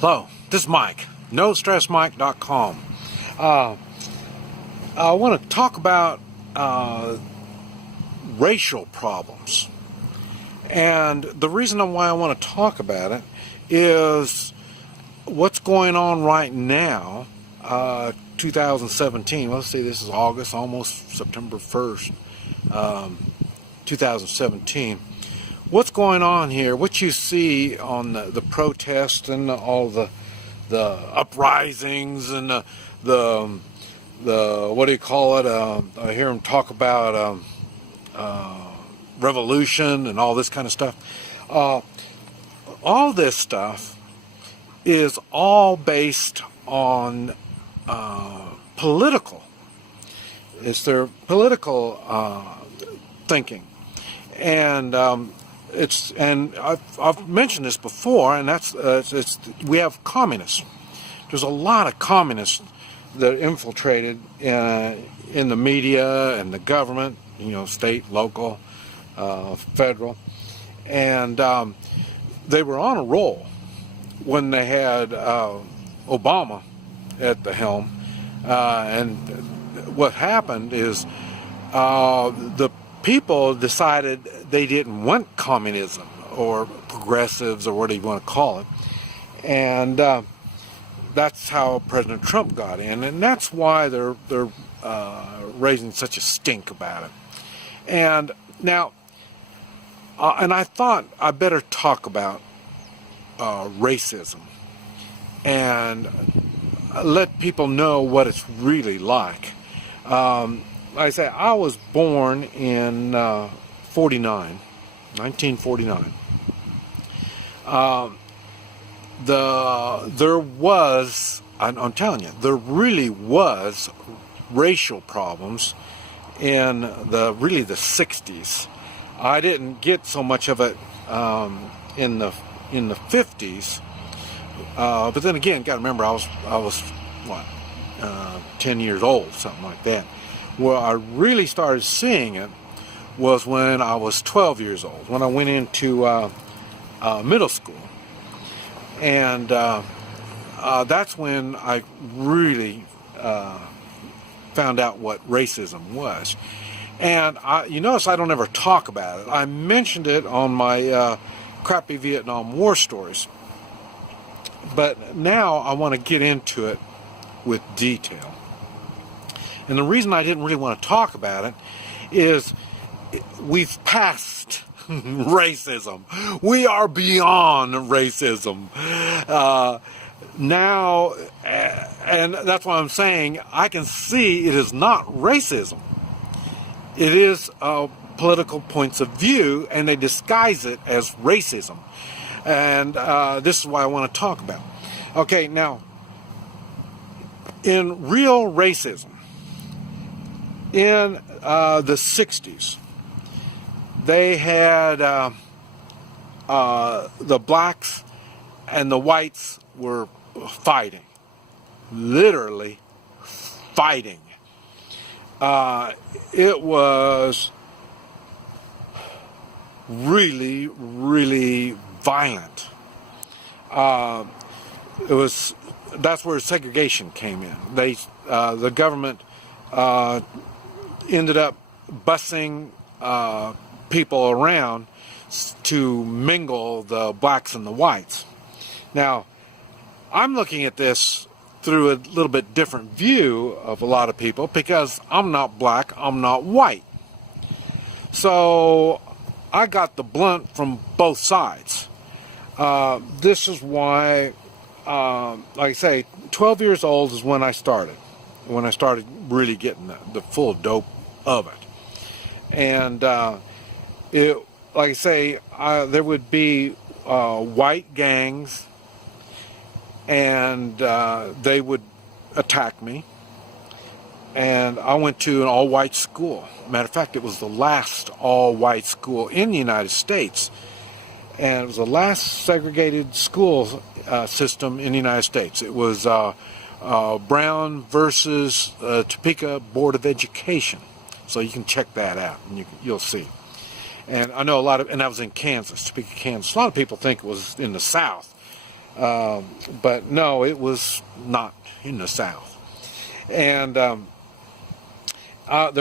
Hello, this is Mike, NoStressMike.com. I want to talk about racial problems. And the reason why I want to talk about it is what's going on right now, 2017. Let's see, this is August, almost September 1st, 2017. What's going on here? What you see on the protests and all the uprisings and the what do you call it? I hear them talk about revolution and all this kind of stuff. All this stuff is all based on political. It's their political thinking, and I've mentioned this before, and that's we have communists. There's a lot of communists that infiltrated in the media and the government, state, local, federal, and they were on a roll when they had Obama at the helm, and what happened is the people decided they didn't want communism or progressives or whatever you want to call it, and that's how President Trump got in, and that's why they're raising such a stink about it. And now, and I thought I better talk about racism and let people know what it's really like. Like I say, I was born in 1949. There was, I'm telling you, there really was racial problems in the 60s. I didn't get so much of it in the 50s, but then again, got to remember, I was what, 10 years old, something like that. Where I really started seeing it was when I was 12 years old, when I went into middle school. And that's when I really found out what racism was. And you notice I don't ever talk about it. I mentioned it on my crappy Vietnam War stories. But now I want to get into it with detail. And the reason I didn't really want to talk about it is we've passed racism. We are beyond racism now, and that's why I'm saying I can see it is not racism. It is political points of view, and they disguise it as racism. And this is what I want to talk about. Okay, now, in real racism, in the 60s, they had the blacks and the whites were fighting, literally fighting. It was really, really violent. That's where segregation came in. The government ended up busing people around to mingle the blacks and the whites. Now, I'm looking at this through a little bit different view of a lot of people because I'm not black, I'm not white. So I got the blunt from both sides. This is why, like I say, 12 years old is when I started really getting the full dope of it. And like I say, there would be white gangs, and they would attack me. And I went to an all-white school. Matter of fact, it was the last all-white school in the United States. And it was the last segregated school system in the United States. It was Brown versus Topeka Board of Education. So you can check that out, and you'll see. And I know and that was in Kansas, Topeka, Kansas. A lot of people think it was in the South. But no, it was not in the South. And there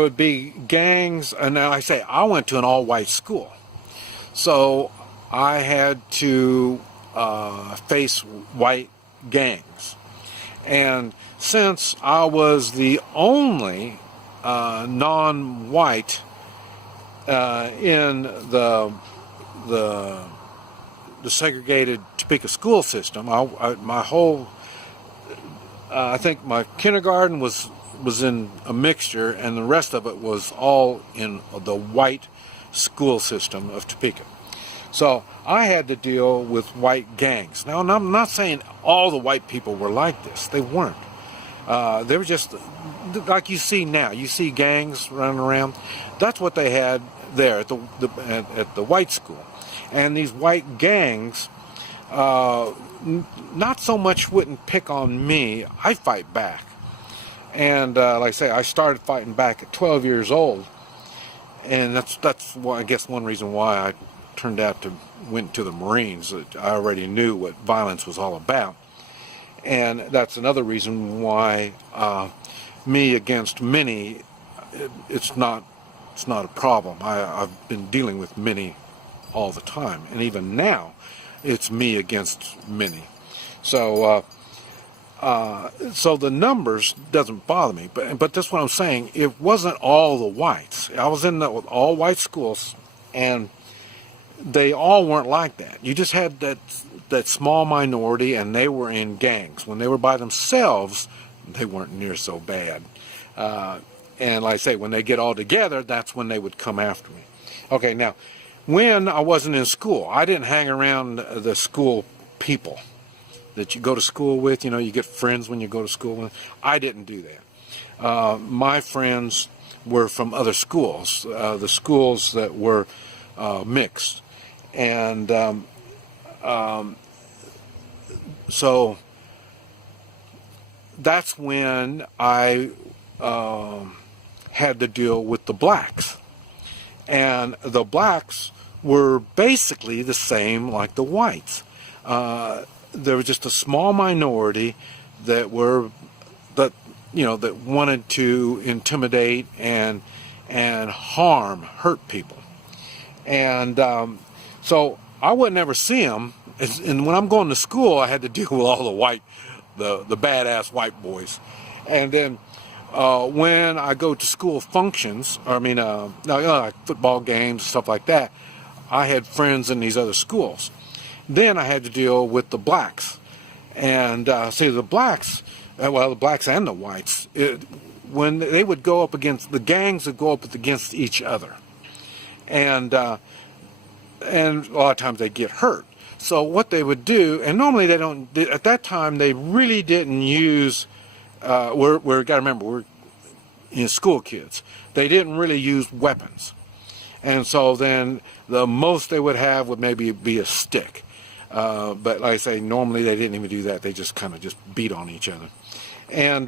would be gangs, and now I say I went to an all-white school, so I had to face white gangs. And since I was the only non-white in the segregated Topeka school system, my whole I think my kindergarten was in a mixture, and the rest of it was all in the white school system of Topeka. So I had to deal with white gangs. Now, and I'm not saying all the white people were like this. They weren't. They were just like you see now. You see gangs running around. That's what they had there at the white school. And these white gangs, not so much wouldn't pick on me. I'd fight back. And like I say, I started fighting back at 12 years old. And that's I guess one reason why I turned out to went to the Marines. I already knew what violence was all about. And that's another reason why me against many, it's not a problem. I've been dealing with many all the time, and even now it's me against many. So so the numbers doesn't bother me, but that's what I'm saying. It wasn't all the whites. I was in with all white schools, and they all weren't like that. You just had that small minority, and they were in gangs. When they were by themselves, they weren't near so bad. And like I say, when they get all together, that's when they would come after me. Okay, now, when I wasn't in school, I didn't hang around the school people that you go to school with. You know, you get friends when you go to school with. I didn't do that. My friends were from other schools, the schools that were mixed. And so that's when I had to deal with the blacks. And the blacks were basically the same like the whites. There was just a small minority that that wanted to intimidate and hurt people. And so I would never see them. And when I'm going to school, I had to deal with all the badass white boys. And then when I go to school functions, like football games, stuff like that, I had friends in these other schools. Then I had to deal with the blacks. And see, the blacks, the blacks and the whites, when they would go up against, the gangs would go up against each other. And a lot of times they get hurt. So what they would do, and normally they don't, at that time they really didn't use, we're got to remember, we're school kids. They didn't really use weapons. And so then the most they would have would maybe be a stick. But like I say, normally they didn't even do that. They just kind of just beat on each other. And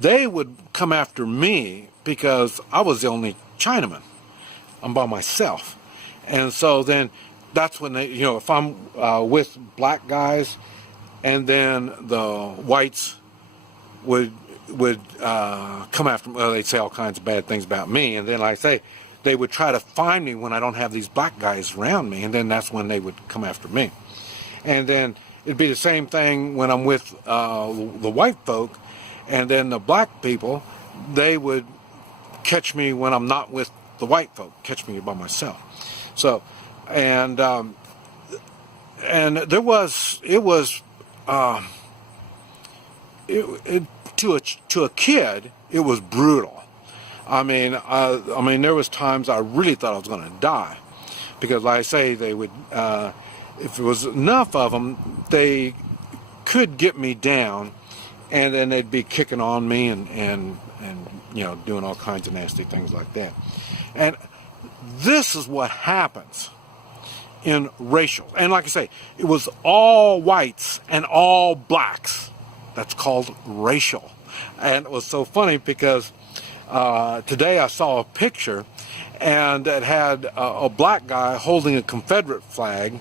they would come after me because I was the only Chinaman. I'm by myself. And so then that's when they, if I'm with black guys, and then the whites would come after me, they'd say all kinds of bad things about me. And then, like I say, they would try to find me when I don't have these black guys around me, and then that's when they would come after me. And then it'd be the same thing when I'm with the white folk, and then the black people, they would catch me when I'm not with the white folk, catch me by myself. So, and there was, to a kid, it was brutal. I mean, there was times I really thought I was going to die, because, like I say, they would, if there was enough of them, they could get me down, and then they'd be kicking on me and doing all kinds of nasty things like that. And this is what happens in racial. And like I say, it was all whites and all blacks. That's called racial. And it was so funny because today I saw a picture, and it had a black guy holding a Confederate flag,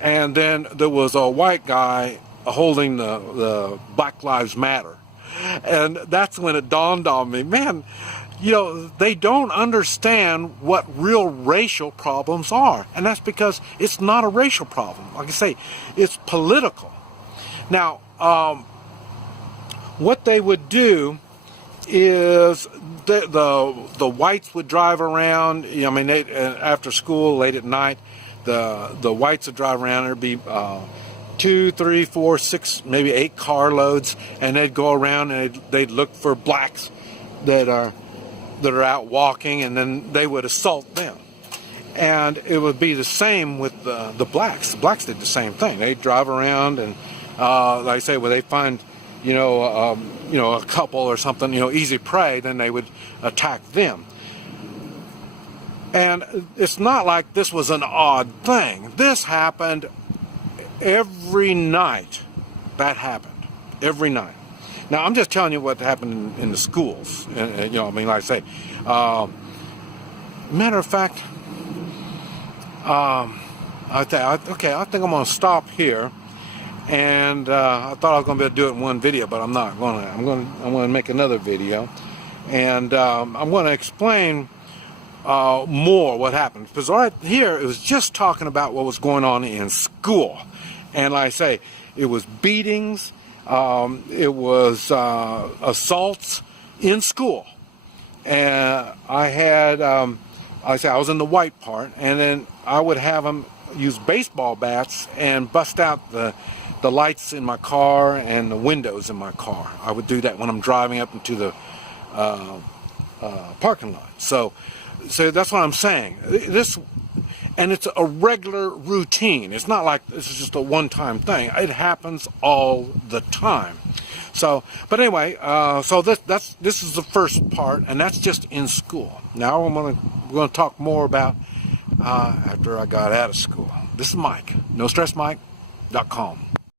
and then there was a white guy holding the Black Lives Matter. And that's when it dawned on me, man, you know, they don't understand what real racial problems are. And that's because it's not a racial problem. Like I say, it's political. Now, what they would do is the whites would drive around. I mean, after school, late at night, the whites would drive around. There'd be 2, 3, 4, 6, maybe 8 carloads, and they'd go around and they'd look for blacks that are out walking, and then they would assault them. And it would be the same with the blacks. The blacks did the same thing. They'd drive around and, like I say, when they find, a couple or something, easy prey, then they would attack them. And it's not like this was an odd thing. This happened every night. That happened every night. Now, I'm just telling you what happened in the schools. Like I say. Matter of fact, I think I'm going to stop here. And I thought I was going to be able to do it in one video, but I'm not going to. I'm going to make another video, and I'm going to explain more what happened. Because right here, it was just talking about what was going on in school, and like I say, it was beatings, it was assaults in school, and I had, I was in the white part, and then I would have them use baseball bats and bust out the lights in my car and the windows in my car. I would do that when I'm driving up into the parking lot. So that's what I'm saying. And it's a regular routine. It's not like this is just a one-time thing. It happens all the time. So, but anyway, so this is the first part, and that's just in school. Now we're going to talk more about after I got out of school. This is Mike, NoStressMike.com.